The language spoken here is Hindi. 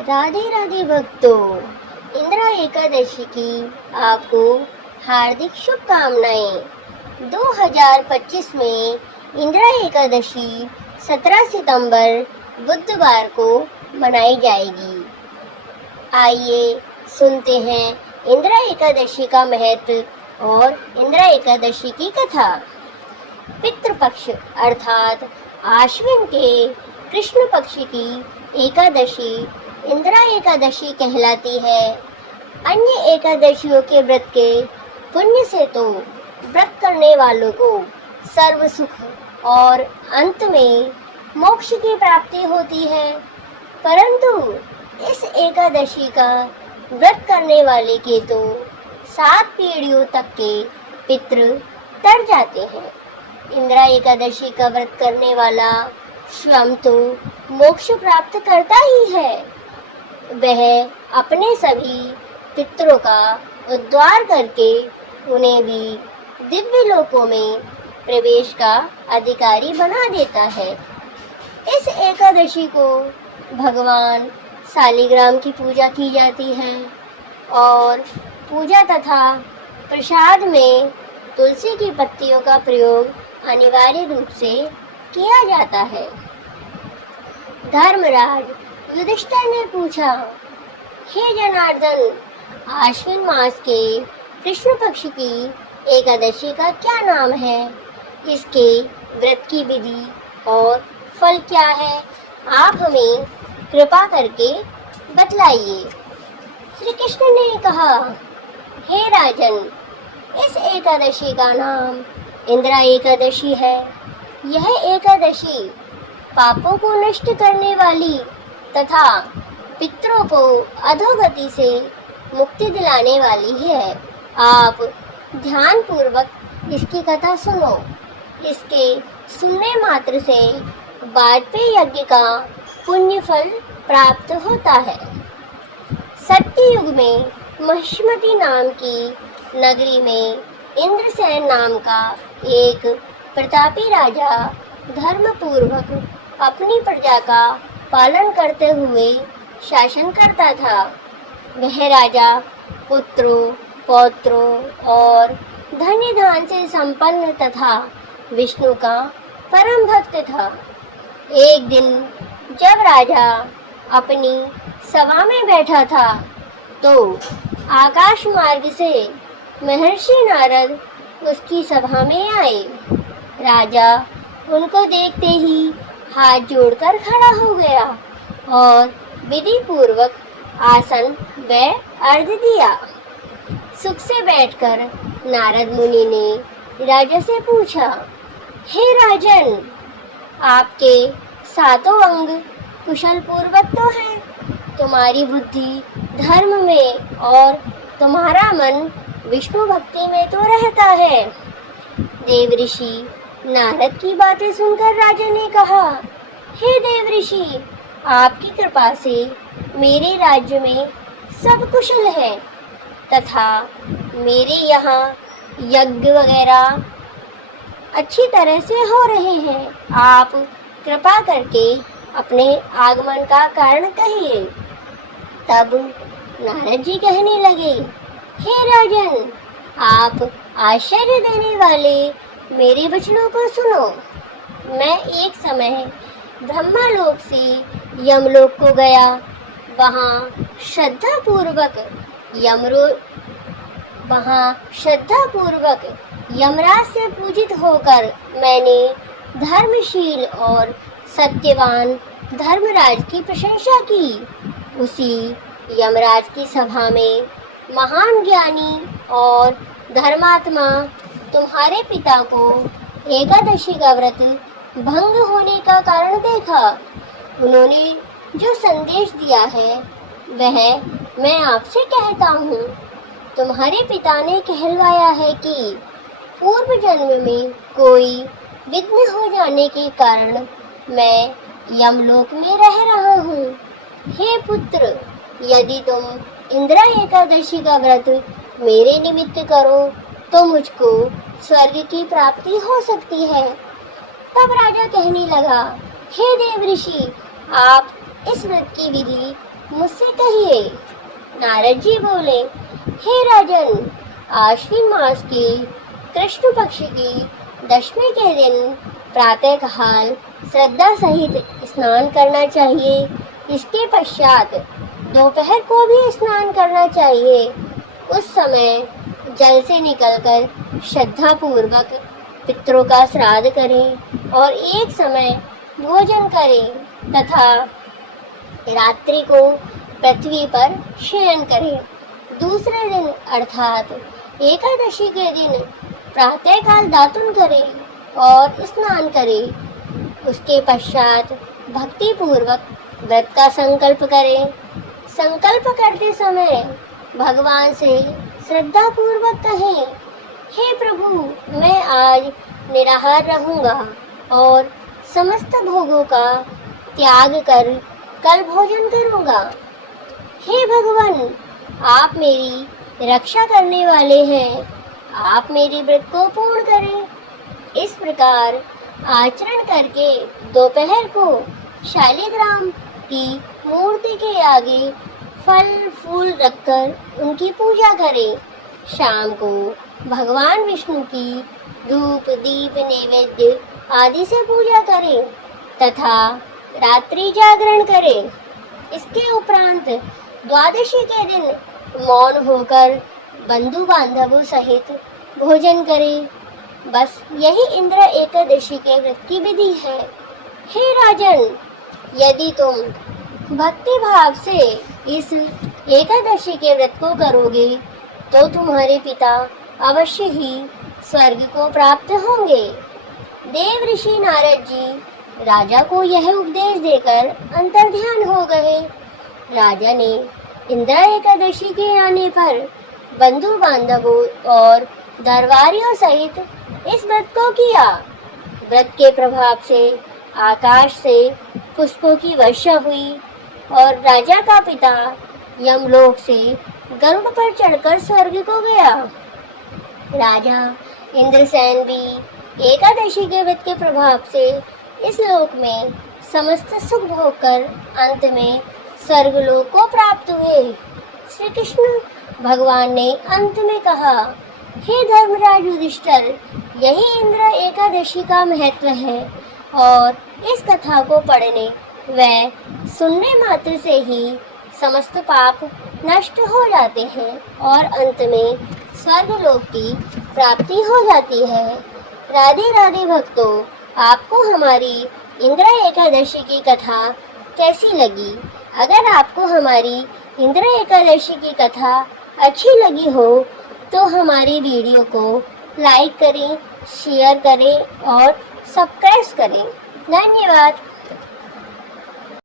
राधे राधे भक्तों, इंदिरा एकादशी की आपको हार्दिक शुभकामनाएं। 2025 में इंदिरा एकादशी 17 सितंबर बुधवार को मनाई जाएगी। आइए सुनते हैं इंदिरा एकादशी का महत्व और इंदिरा एकादशी की कथा। पितृपक्ष अर्थात आश्विन के कृष्ण पक्ष की एकादशी इंदिरा एकादशी कहलाती है। अन्य एकादशियों के व्रत के पुण्य से तो व्रत करने वालों को सर्व सुख और अंत में मोक्ष की प्राप्ति होती है, परंतु इस एकादशी का व्रत करने वाले के तो 7 पीढ़ियों तक के पितृ तर जाते हैं। इंदिरा एकादशी का व्रत करने वाला स्वयं तो मोक्ष प्राप्त करता ही है, वह अपने सभी पितरों का उद्धार करके उन्हें भी दिव्य लोकों में प्रवेश का अधिकारी बना देता है। इस एकादशी को भगवान शालिग्राम की पूजा की जाती है और पूजा तथा प्रसाद में तुलसी की पत्तियों का प्रयोग अनिवार्य रूप से किया जाता है। धर्मराज युधिष्ठिर ने पूछा, हे जनार्दन, आश्विन मास के कृष्ण पक्ष की एकादशी का क्या नाम है? इसके व्रत की विधि और फल क्या है? आप हमें कृपा करके बतलाइए। श्री कृष्ण ने कहा, हे राजन, इस एकादशी का नाम इंदिरा एकादशी है। यह एकादशी पापों को नष्ट करने वाली तथा पितरों को अधोगति से मुक्ति दिलाने वाली है। आप ध्यान पूर्वक इसकी कथा सुनो। इसके सुनने मात्र से वाजपेयी यज्ञ का पुण्य फल प्राप्त होता है। सत्ययुग में महिष्मती नाम की नगरी में इंद्रसेन नाम का एक प्रतापी राजा धर्मपूर्वक अपनी प्रजा का पालन करते हुए शासन करता था। वह राजा पुत्रों, पौत्रों और धन्य धान से संपन्न तथा विष्णु का परम भक्त था। एक दिन जब राजा अपनी सभा में बैठा था तो आकाश मार्ग से महर्षि नारद उसकी सभा में आए। राजा उनको देखते ही हाथ जोड़कर खड़ा हो गया और विधि पूर्वक आसन व अर्घ्य दिया। सुख से बैठकर नारद मुनि ने राजा से पूछा, हे राजन, आपके 7 अंग कुशल पूर्वक तो हैं, तुम्हारी बुद्धि धर्म में और तुम्हारा मन विष्णु भक्ति में तो रहता है। देवऋषि नारद की बातें सुनकर राजा ने कहा, हे देवऋषि, आपकी कृपा से मेरे राज्य में सब कुशल है तथा मेरे यहाँ यज्ञ वगैरह अच्छी तरह से हो रहे हैं। आप कृपा करके अपने आगमन का कारण कहिए। तब नारद जी कहने लगे, हे राजन, आप आश्चर्य देने वाले मेरे वचनों को सुनो। मैं एक समय ब्रह्मालोक से यमलोक को गया। वहाँ श्रद्धापूर्वक यमराज से पूजित होकर मैंने धर्मशील और सत्यवान धर्मराज की प्रशंसा की। उसी यमराज की सभा में महान ज्ञानी और धर्मात्मा तुम्हारे पिता को एकादशी का व्रत भंग होने का कारण देखा। उन्होंने जो संदेश दिया है वह मैं आपसे कहता हूँ। तुम्हारे पिता ने कहलवाया है कि पूर्व जन्म में कोई विघ्न हो जाने के कारण मैं यमलोक में रह रहा हूँ। हे पुत्र, यदि तुम इंदिरा एकादशी का व्रत मेरे निमित्त करो तो मुझको स्वर्ग की प्राप्ति हो सकती है। तब राजा कहने लगा, हे देवऋषि, आप इस व्रत की विधि मुझसे कहिए। नारद जी बोले, हे राजन, आश्विन मास के कृष्ण पक्ष की दशमी के दिन प्रातः काल श्रद्धा सहित स्नान करना चाहिए। इसके पश्चात दोपहर को भी स्नान करना चाहिए। उस समय जल से निकलकर श्रद्धा पूर्वक पितरों का श्राद्ध करें और एक समय भोजन करें तथा रात्रि को पृथ्वी पर शयन करें। दूसरे दिन अर्थात एकादशी के दिन प्रातःकाल दातुन करें और स्नान करें। उसके पश्चात भक्ति पूर्वक व्रत का संकल्प करें। संकल्प करते समय भगवान से श्रद्धा पूर्वक कहें, हे प्रभु, मैं आज निराहार रहूंगा और समस्त भोगों का त्याग कर कल भोजन करूंगा। हे भगवान, आप मेरी रक्षा करने वाले हैं, आप मेरी व्रत को पूर्ण करें। इस प्रकार आचरण करके दोपहर को शालिग्राम की मूर्ति के आगे फल फूल रखकर उनकी पूजा करें। शाम को भगवान विष्णु की धूप दीप नैवेद्य आदि से पूजा करें तथा रात्रि जागरण करें। इसके उपरांत द्वादशी के दिन मौन होकर बंधु बांधवों सहित भोजन करें। बस यही इंद्र एकादशी के व्रत की विधि है। हे राजन, यदि तुम भक्ति भाव से इस एकादशी के व्रत को करोगे तो तुम्हारे पिता अवश्य ही स्वर्ग को प्राप्त होंगे। देव ऋषि नारद जी राजा को यह उपदेश देकर अंतर्ध्यान हो गए। राजा ने इंद्र एकादशी के आने पर बंधु बांधवों और दरबारियों सहित इस व्रत को किया। व्रत के प्रभाव से आकाश से पुष्पों की वर्षा हुई और राजा का पिता यमलोक से गरुड़ पर चढ़कर स्वर्ग को गया। राजा इंद्रसेन भी एकादशी के व्रत के प्रभाव से इस लोक में समस्त सुख भोग कर अंत में स्वर्गलोक को प्राप्त हुए। श्री कृष्ण भगवान ने अंत में कहा, हे धर्मराज युधिष्ठिर, यही इंद्र एकादशी का महत्व है और इस कथा को पढ़ने व सुनने मात्र से ही समस्त पाप नष्ट हो जाते हैं और अंत में स्वर्गलोक की प्राप्ति हो जाती है। राधे राधे भक्तों, आपको हमारी इंद्र एकादशी की कथा कैसी लगी? अगर आपको हमारी इंद्र एकादशी की कथा अच्छी लगी हो तो हमारी वीडियो को लाइक करें, शेयर करें और सब्सक्राइब करें। धन्यवाद।